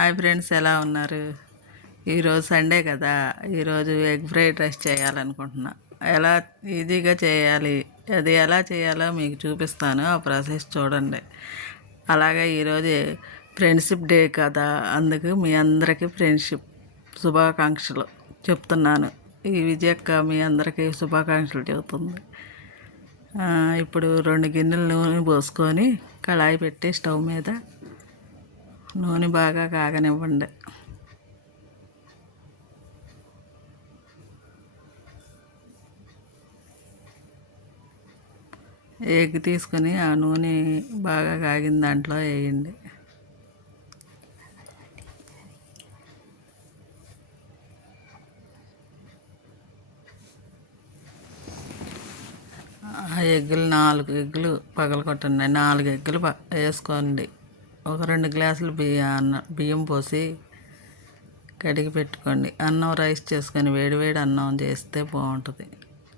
Hi friends ఎలా ఉన్నారు? ఈరోజు సండే కదా ఈరోజు ఎగ్ ఫ్రైడ్ రైస్ చేయాలనుకుంటున్నా. ఎలా ఈజీగా చేయాలి అది ఎలా చేయాలో మీకు చూపిస్తాను ఆ ప్రాసెస్ చూడండి. అలాగే ఈరోజు ఫ్రెండ్షిప్ డే కదా అందుకు మీ అందరికీ ఫ్రెండ్షిప్ శుభాకాంక్షలు చెప్తున్నాను. ఈ విజయక్క మీ అందరికీ శుభాకాంక్షలు చెబుతుంది. ఇప్పుడు రెండు గిన్నెలు నూనె పోసుకొని కళాయి పెట్టి స్టవ్ మీద నూనె బాగా కాగనివ్వండి. ఎగ్ తీసుకొని ఆ నూనె బాగా కాగిన దాంట్లో వేయండి. ఆ ఎగ్గులు నాలుగు ఎగ్గులు పగలగొట్టండి. నాలుగు ఎగ్గులు ప- వేసుకోండి. ఒక రెండు గ్లాసులు బియ్యం అన్నం బియ్యం పోసి కడిగి పెట్టుకోండి. అన్నం రైస్ చేసుకొని వేడివేడి అన్నం చేస్తే బాగుంటుంది.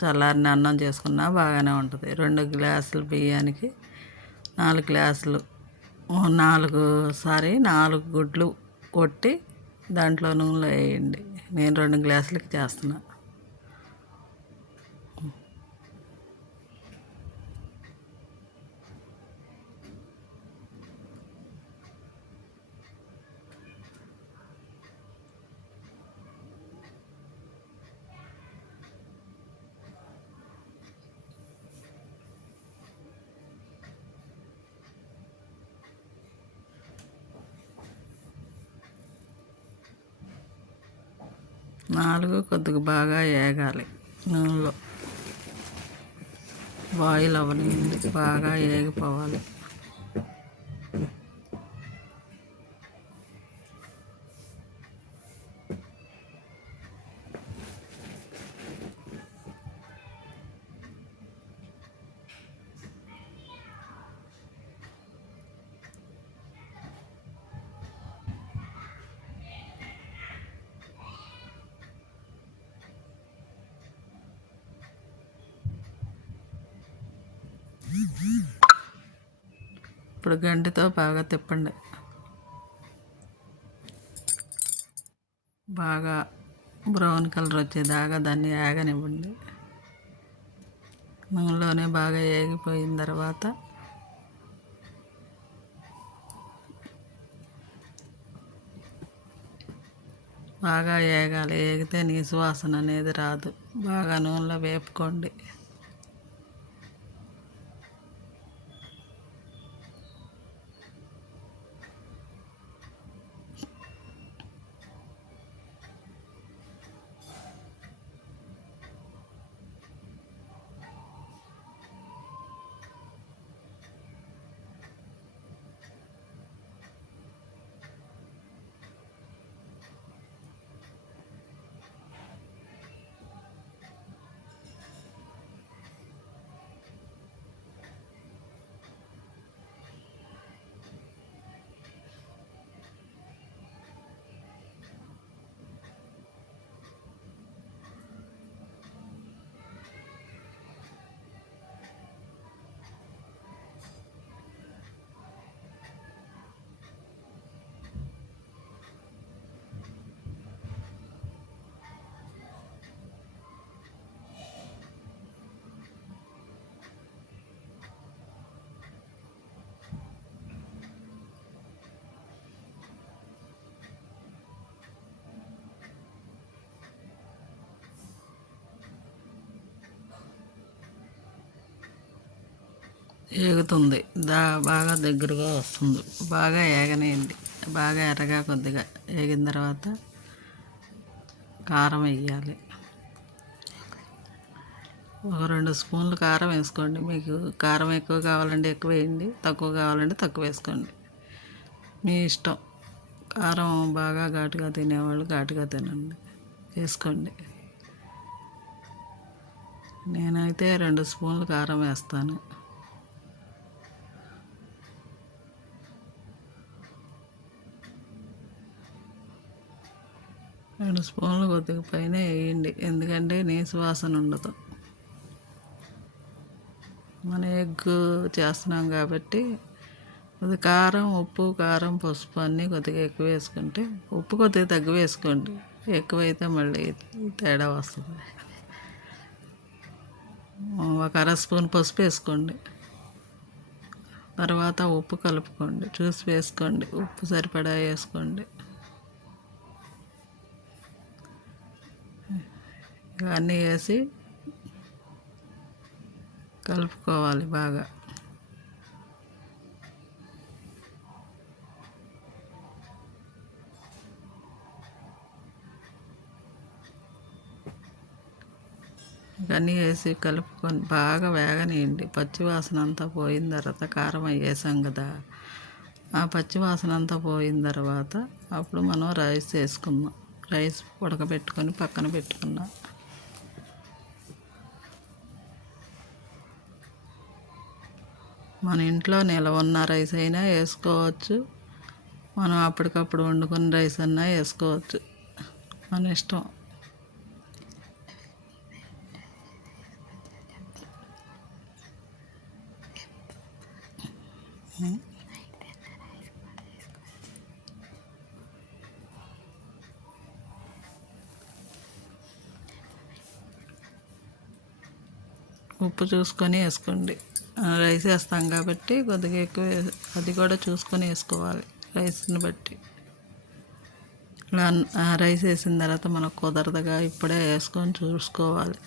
చల్లారిన అన్నం చేసుకున్నా బాగానే ఉంటుంది. రెండు గ్లాసులు బియ్యానికి నాలుగు గ్లాసులు నాలుగు సారీ నాలుగు గుడ్లు కొట్టి దాంట్లో నూనెలో వేయండి. నేను రెండు గ్లాసులకి చేస్తున్నా. నాలుగు కొద్దిగా బాగా వేగాలి నూనెలో. బాయిల్ అవ్వనివ్వండి బాగా వేగిపోవాలి ఇప్పుడు గంటితో బాగా తిప్పండి. బాగా బ్రౌన్ కలర్ వచ్చేదాకా దాన్ని ఏగనివ్వండి నూనెలోనే బాగా ఏగిపోయిన తర్వాత బాగా ఏగాలి. ఏగితే నీ సువాసన అనేది రాదు. బాగా నూనెలో వేపుకోండి. ఏగుతుంది. దా బాగా దగ్గరగా వస్తుంది. బాగా ఏగనేయండి. బాగా ఎర్రగా కొద్దిగా ఏగిన తర్వాత కారం వేయాలి ఒక రెండు స్పూన్లు కారం వేసుకోండి. మీకు కారం ఎక్కువ కావాలంటే ఎక్కువ వేయండి. తక్కువ కావాలంటే తక్కువ వేసుకోండి. మీ ఇష్టం. కారం బాగా ఘాటుగా తినేవాళ్ళు ఘాటుగా తినండి. వేసుకోండి. నేనైతే రెండు స్పూన్లు కారం వేస్తాను. రెండు స్పూన్లు కొద్దిగా పైన వేయండి. ఎందుకంటే నీసు వాసన ఉండదు. మన ఎగ్ చేస్తున్నాం కాబట్టి అది కారం ఉప్పు కారం పసుపు అన్నీ కొద్దిగా ఎక్కువ వేసుకుంటే ఉప్పు కొద్దిగా తక్కువ వేసుకోండి. ఎక్కువైతే మళ్ళీ తేడా వస్తుంది. ఒక అర స్పూన్ పసుపు వేసుకోండి. తర్వాత ఉప్పు కలుపుకోండి. చూసి వేసుకోండి. ఉప్పు సరిపడా వేసుకోండి. అన్నీ వేసి కలుపుకోవాలి బాగా. ఇవన్నీ వేసి కలుపుకొని బాగా వేగనియండి. పచ్చి వాసన అంతా పోయిన తర్వాత కారం వేసాం కదా ఆ పచ్చి వాసన అంతా పోయిన తర్వాత అప్పుడు మనం రైస్ వేసుకుందాం. రైస్ ఉడకబెట్టుకొని పక్కన పెట్టుకున్నాం. మన ఇంట్లో నిలవ ఉన్న రైస్ అయినా వేసుకోవచ్చు. మనం అప్పటికప్పుడు వండుకున్న రైస్ అన్నా వేసుకోవచ్చు. మన ఇష్టం. ఉప్పు చూసుకొని వేసుకోండి. రైస్ వేస్తాం కాబట్టి కొద్దిగా ఎక్కువ అది కూడా చూసుకొని వేసుకోవాలి రైస్ని బట్టి. ఇలా రైస్ వేసిన తర్వాత మనకు కుదరదుగా ఇప్పుడే వేసుకొని చూసుకోవాలి.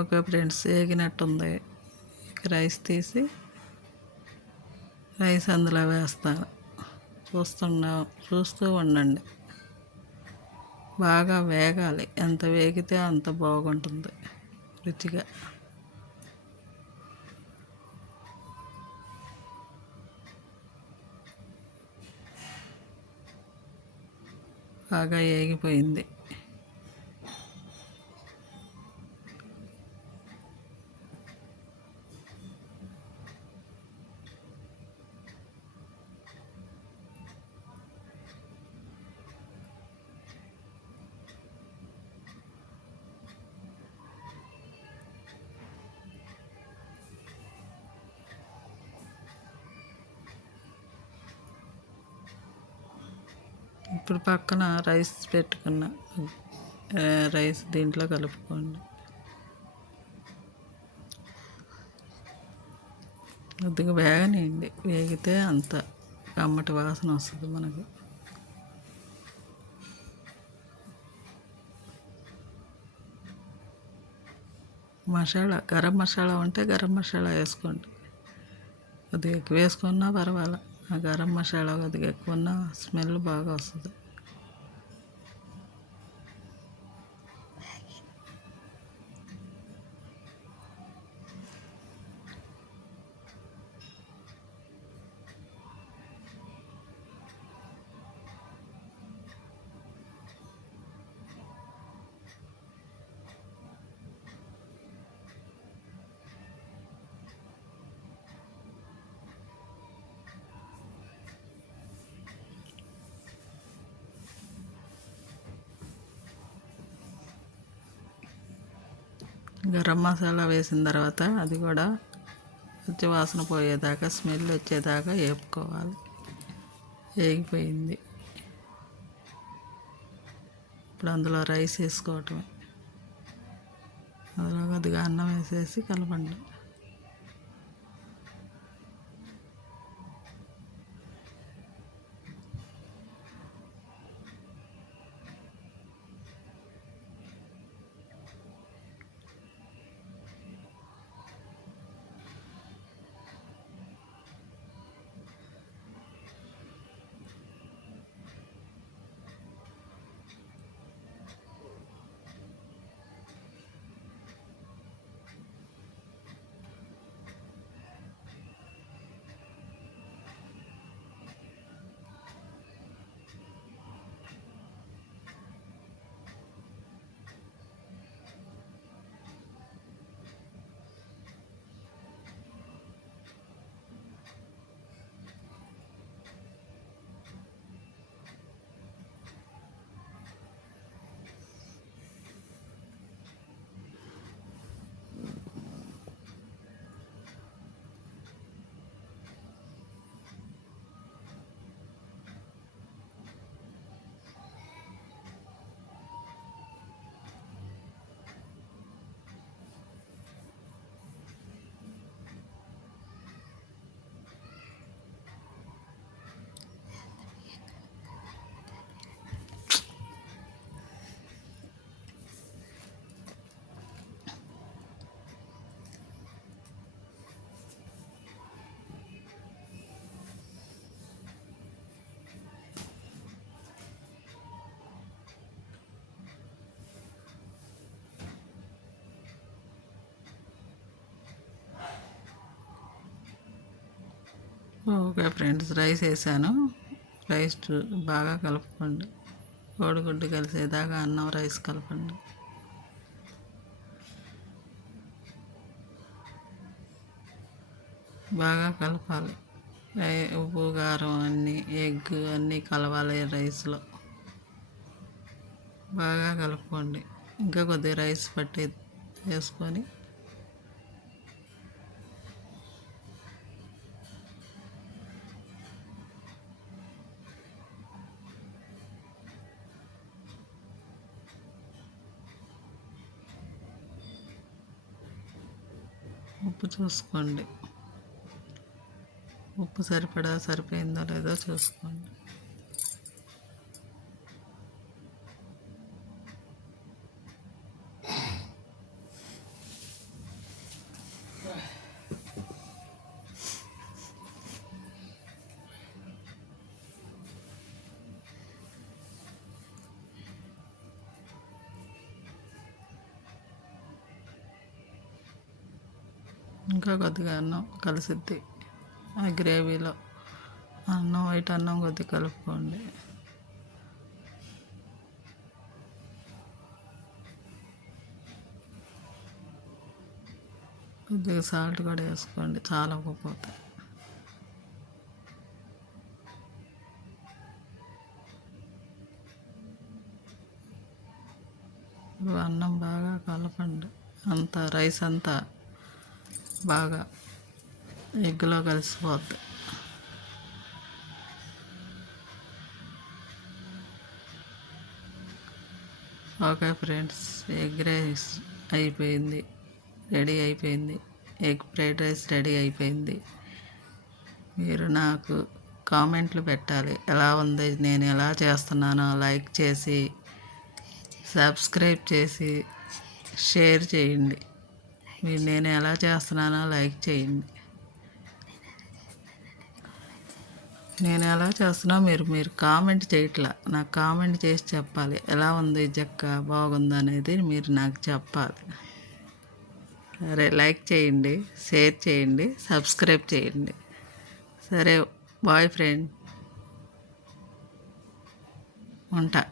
ఓకే ఫ్రెండ్స్ ఏగినట్టుంది. రైస్ తీసి రైస్ అందులో వేస్తాను చూస్తున్నా చూస్తూ ఉండండి. బాగా వేగాలి. ఎంత వేగితే అంత బాగుంటుంది. రుచిగా. బాగా వేగిపోయింది ఇప్పుడు పక్కన రైస్ పెట్టుకున్న రైస్ దీంట్లో కలుపుకోండి. కొద్దిగా వేగనియండి. వేగితే అంత కమ్మటి వాసన వస్తుంది మనకి. మసాలా గరం మసాలా ఉంటే గరం మసాలా వేసుకోండి. కొద్దిగా ఎక్కువ వేసుకున్నా పర్వాలే. ఆ గరం మసాలా కొద్దిగా ఎక్కువ ఉన్నా స్మెల్ బాగా వస్తుంది. గరం మసాలా వేసిన తర్వాత అది కూడా పచ్చి వాసన పోయేదాకా స్మెల్ వచ్చేదాకా వేపుకోవాలి. వేగిపోయింది. ఇప్పుడు అందులో రైస్ వేసుకోవటమే. అందులో కొద్దిగా అన్నం వేసేసి కలపండి. ఓకే ఫ్రెండ్స్ రైస్ వేసాను. రైస్ చూ- బాగా కలుపుకోండి. కోడిగుడ్డు కలిసేదాకా అన్నం రైస్ కలపండి. బాగా కలపాలి. రై- ఉప్పు కారం అన్నీ ఎగ్ అన్నీ కలవాలి రైస్లో. బాగా కలుపుకోండి. ఇంకా కొద్దిగా రైస్ పట్టి వేసుకొని ఉప్పు చూసుకోండి. ఉప్పు సరిపడా సరిపోయిందో లేదో చూసుకోండి. ఇంకా కొద్దిగా అన్నం కలిసిద్ది. ఆ గ్రేవీలో అన్నం వైట్ అన్నం కొద్దిగా కలుపుకోండి. కొద్దిగా సాల్ట్ కూడా వేసుకోండి చాలా ఉప్పిపోతాయి అన్నం బాగా కలపండి. అంతా రైస్ అంతా బాగా ఎగ్గులో కలిసిపోద్ది. ఓకే ఫ్రెండ్స్ ఎగ్ రైస్ అయిపోయింది రెడీ అయిపోయింది. ఎగ్ ఫ్రైడ్ రైస్ రెడీ అయిపోయింది. మీరు నాకు కామెంట్లు పెట్టాలి. ఎలా ఉంది నేను ఎలా చేస్తున్నానో లైక్ చేసి సబ్స్క్రైబ్ చేసి షేర్ చేయండి. మీరు నేను ఎలా చేస్తున్నానో లైక్ చేయండి. నేను ఎలా చేస్తున్నా మీరు మీరు కామెంట్ చేయట్లా. నాకు కామెంట్ చేసి చెప్పాలి. ఎలా ఉంది జక్క? బాగుంది అనేది మీరు నాకు చెప్పాలి. సరే లైక్ చేయండి షేర్ చేయండి సబ్స్క్రైబ్ చేయండి. సరే బాయ్ ఫ్రెండ్. ఉంటా.